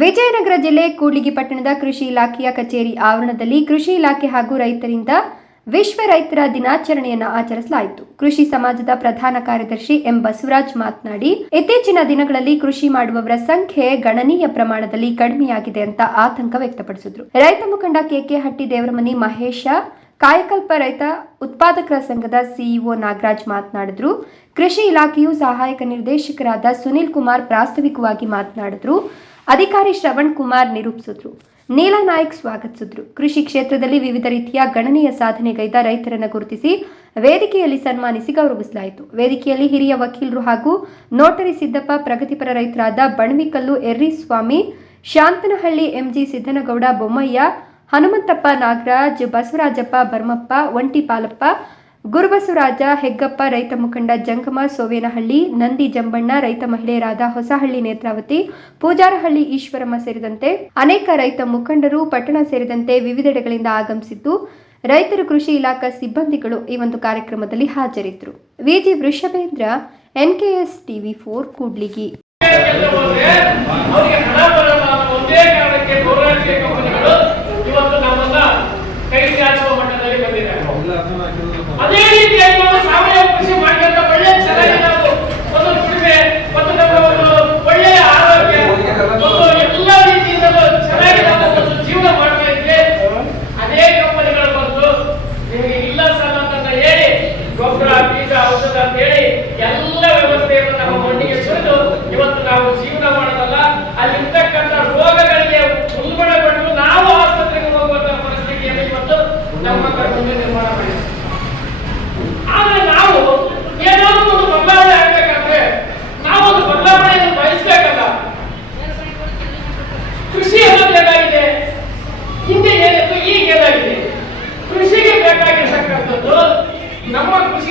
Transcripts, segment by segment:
ವಿಜಯನಗರ ಜಿಲ್ಲೆ ಕೂಡ್ಲಿಗಿ ಪಟ್ಟಣದ ಕೃಷಿ ಇಲಾಖೆಯ ಕಚೇರಿ ಆವರಣದಲ್ಲಿ ಕೃಷಿ ಇಲಾಖೆ ಹಾಗೂ ರೈತರಿಂದ ವಿಶ್ವ ರೈತರ ದಿನಾಚರಣೆಯನ್ನು ಆಚರಿಸಲಾಯಿತು. ಕೃಷಿ ಸಮಾಜದ ಪ್ರಧಾನ ಕಾರ್ಯದರ್ಶಿ ಎಂ ಬಸವರಾಜ್ ಮಾತನಾಡಿ, ಇತ್ತೀಚಿನ ದಿನಗಳಲ್ಲಿ ಕೃಷಿ ಮಾಡುವವರ ಸಂಖ್ಯೆ ಗಣನೀಯ ಪ್ರಮಾಣದಲ್ಲಿ ಕಡಿಮೆಯಾಗಿದೆ ಅಂತ ಆತಂಕ ವ್ಯಕ್ತಪಡಿಸಿದ್ರು. ರೈತ ಮುಖಂಡ ಕೆಕೆ ಹಟ್ಟಿ ದೇವರಮನಿ ಮಹೇಶ, ಕಾಯಕಲ್ಪ ರೈತ ಉತ್ಪಾದಕರ ಸಂಘದ ಸಿಇಒ ನಾಗರಾಜ್ ಮಾತನಾಡಿದ್ರು. ಕೃಷಿ ಇಲಾಖೆಯು ಸಹಾಯಕ ನಿರ್ದೇಶಕರಾದ ಸುನಿಲ್ ಕುಮಾರ್ ಪ್ರಾಸ್ತಾವಿಕವಾಗಿ ಮಾತನಾಡಿದ್ರು. ಅಧಿಕಾರಿ ಶ್ರವಣ್ ಕುಮಾರ್ ನಿರೂಪಿಸಿದ್ರು. ನೀಲಾ ನಾಯಕ್ ಸ್ವಾಗತಿಸಿದ್ರು. ಕೃಷಿ ಕ್ಷೇತ್ರದಲ್ಲಿ ವಿವಿಧ ರೀತಿಯ ಗಣನೀಯ ಸಾಧನೆಗೈದ ರೈತರನ್ನು ಗುರುತಿಸಿ ವೇದಿಕೆಯಲ್ಲಿ ಸನ್ಮಾನಿಸಿ ಗೌರವಿಸಲಾಯಿತು. ವೇದಿಕೆಯಲ್ಲಿ ಹಿರಿಯ ವಕೀಲರು ಹಾಗೂ ನೋಟರಿ ಸಿದ್ದಪ್ಪ, ಪ್ರಗತಿಪರ ರೈತರಾದ ಬಣ್ವಿಕಲ್ಲು, ಎರ್ರಿಸ್ವಾಮಿ, ಶಾಂತನಹಳ್ಳಿ ಎಂಜಿ ಸಿದ್ದನಗೌಡ, ಬೊಮ್ಮಯ್ಯ, ಹನುಮಂತಪ್ಪ ನಾಗರಾಜ್, ಬಸವರಾಜಪ್ಪ ಬರ್ಮಪ್ಪ, ಒಂಟಿ ಪಾಲಪ್ಪ ಗುರುಬಸವರಾಜ ಹೆಗ್ಗಪ್ಪ ರೈತ ಮುಖಂಡ ಜಂಗಮ ಸೋವೇನಹಳ್ಳಿ, ನಂದಿ ಜಂಬಣ್ಣ ರೈತ ಮಹಿಳೆಯರಾದ ಹೊಸಹಳ್ಳಿ ನೇತ್ರಾವತಿ, ಪೂಜಾರಹಳ್ಳಿ ಈಶ್ವರಮ್ಮ ಸೇರಿದಂತೆ ಅನೇಕ ರೈತ ಮುಖಂಡರು ಪಟ್ಟಣ ಸೇರಿದಂತೆ ವಿವಿಧೆಡೆಗಳಿಂದ ಆಗಮಿಸಿದ್ದು, ರೈತರು ಕೃಷಿ ಇಲಾಖಾ ಸಿಬ್ಬಂದಿಗಳು ಈ ಒಂದು ಕಾರ್ಯಕ್ರಮದಲ್ಲಿ ಹಾಜರಿದ್ದರು. V G Vrishabhendra, N K S TV four, Kudligi. ಅವರಿಗೆ ಔಷಧ ಅಂತ ಹೇಳಿ ಎಲ್ಲ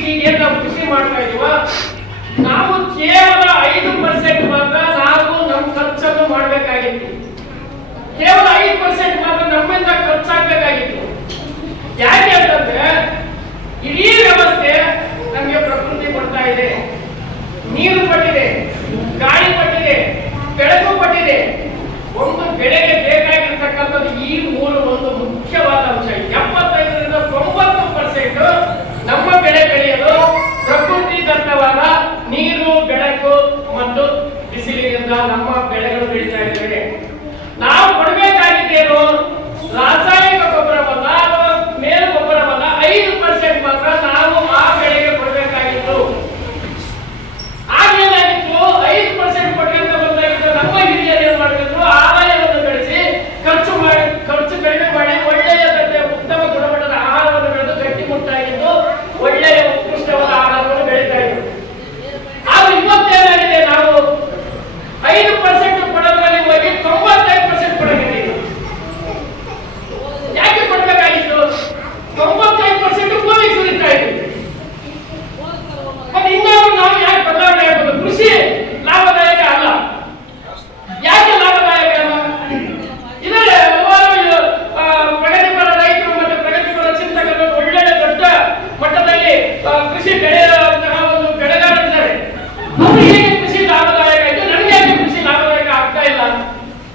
ಕೃಷಿಗೆ ಏನ್ ನಾವು ಕೃಷಿ ಮಾಡ್ತಾ ಇದೀವ? ನಾವು ಕೇವಲ ಐದು ಪರ್ಸೆಂಟ್ ಮಾತ್ರ ನಾವು ನಮ್ಮ ಖರ್ಚನ್ನು ಮಾಡಬೇಕಾಗಿತ್ತು. ಕೇವಲ ಐದು ಪರ್ಸೆಂಟ್ ಮಾತ್ರ ನಮ್ಮಿಂದ ಖರ್ಚಾಗಬೇಕಾಗಿತ್ತು. ಯಾಕೆ ಅಂತಂದ್ರೆ, ಇಡೀ ವ್ಯವಸ್ಥೆ ನಮಗೆ ಪ್ರಕೃತಿ ಕೊಡ್ತಾ ಇದೆ. ನೀರು ಕೊಟ್ಟಿದೆ, ಗಾಳಿ ಪಟ್ಟಿದೆ ಬೆಳಕು ಪಟ್ಟಿದೆ ಒಂದು ಬೆಳೆಗೆ ಬೇಕಾಗಿರ್ತಕ್ಕಂಥದ್ದು ಈ ಮೂರು ಒಂದು ಮುಖ್ಯವಾದ ಅಂಶ 자, 남과